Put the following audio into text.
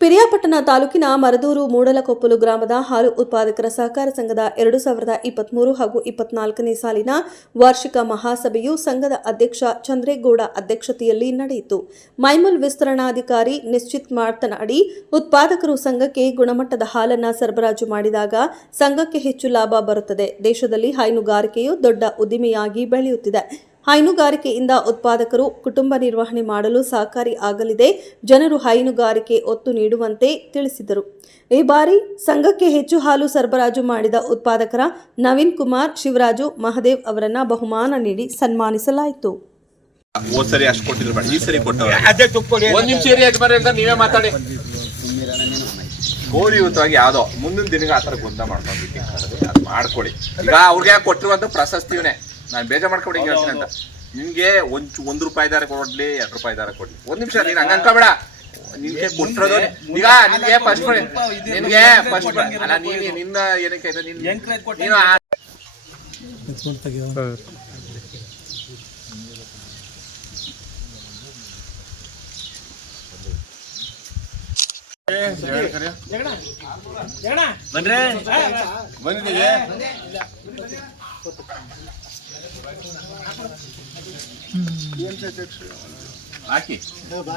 ಪಿರಿಯಾಪಟ್ಟಣ ತಾಲೂಕಿನ ಮರದೂರು ಮೂಡಲಕೊಪ್ಪಲು ಗ್ರಾಮದ ಹಾಲು ಉತ್ಪಾದಕರ ಸಹಕಾರ ಸಂಘದ 2023 ಹಾಗೂ 24ನೇ ಸಾಲಿನ ವಾರ್ಷಿಕ ಮಹಾಸಭೆಯು ಸಂಘದ ಅಧ್ಯಕ್ಷ ಚಂದ್ರೇಗೌಡ ಅಧ್ಯಕ್ಷತೆಯಲ್ಲಿ ನಡೆಯಿತು. ಮೈಮೂಲ್ ವಿಸ್ತರಣಾಧಿಕಾರಿ ನಿಶ್ಚಿತ್ ಮಾತನಾಡಿ, ಉತ್ಪಾದಕರು ಸಂಘಕ್ಕೆ ಗುಣಮಟ್ಟದ ಹಾಲನ್ನು ಸರಬರಾಜು ಮಾಡಿದಾಗ ಸಂಘಕ್ಕೆ ಹೆಚ್ಚು ಲಾಭ ಬರುತ್ತದೆ. ದೇಶದಲ್ಲಿ ಹೈನುಗಾರಿಕೆಯು ದೊಡ್ಡ ಉದ್ದಿಮೆಯಾಗಿ ಬೆಳೆಯುತ್ತಿದೆ. ಹೈನುಗಾರಿಕೆಯಿಂದ ಉತ್ಪಾದಕರು ಕುಟುಂಬ ನಿರ್ವಹಣೆ ಮಾಡಲು ಸಹಕಾರಿ ಆಗಲಿದೆ. ಜನರು ಹೈನುಗಾರಿಕೆ ಒತ್ತು ನೀಡುವಂತೆ ತಿಳಿಸಿದರು. ಈ ಬಾರಿ ಸಂಘಕ್ಕೆ ಹೆಚ್ಚು ಹಾಲು ಸರಬರಾಜು ಮಾಡಿದ ಉತ್ಪಾದಕರ ನವೀನ್ ಕುಮಾರ್, ಶಿವರಾಜು, ಮಹದೇವ್ ಅವರನ್ನ ಬಹುಮಾನ ನೀಡಿ ಸನ್ಮಾನಿಸಲಾಯಿತು. ಗೌರವಯುತವಾಗಿ ಯಾವ್ದೋ ಮುಂದಿನ ದಿನಕ್ಕೆ ಆತರ ಗೊಂದ ಮಾಡ್ಕೊಳ್ಳಿ. ಈಗ ಅವ್ರಿಗೆ ಕೊಟ್ಟಿರುವಂತ ಪ್ರಶಸ್ತಿವೇ ನಾನು ಬೇಜಾರು ಮಾಡ್ಕೊಂಡು ಹಿಂಗೆ ಹೇಳ್ತೀನಿ ಅಂತ. ನಿನ್ಗೆ ಒಂದು ರೂಪಾಯಿ ದಾರ ಕೊಡ್ಲಿ, 2 ರೂಪಾಯಿ ದಾರ ಕೊಡ್ಲಿ, ಒಂದ್ ನಿಮಿಷ ನೀನ್ ಹಂಗ ಅನ್ಕೋಬೇಡ. ನಿನ್ಗೆ ಕೊಟ್ಟಿರೋದು ಈಗ ನಿನ್ಗೆ ಫಸ್ಟ್ ನಿನ್ಗೆ ಫಸ್ಟ್ ಅಲ್ಲ, ನಿನ್ನ ಏನಕ್ಕೆ ನೀನು ಹಾಕಿ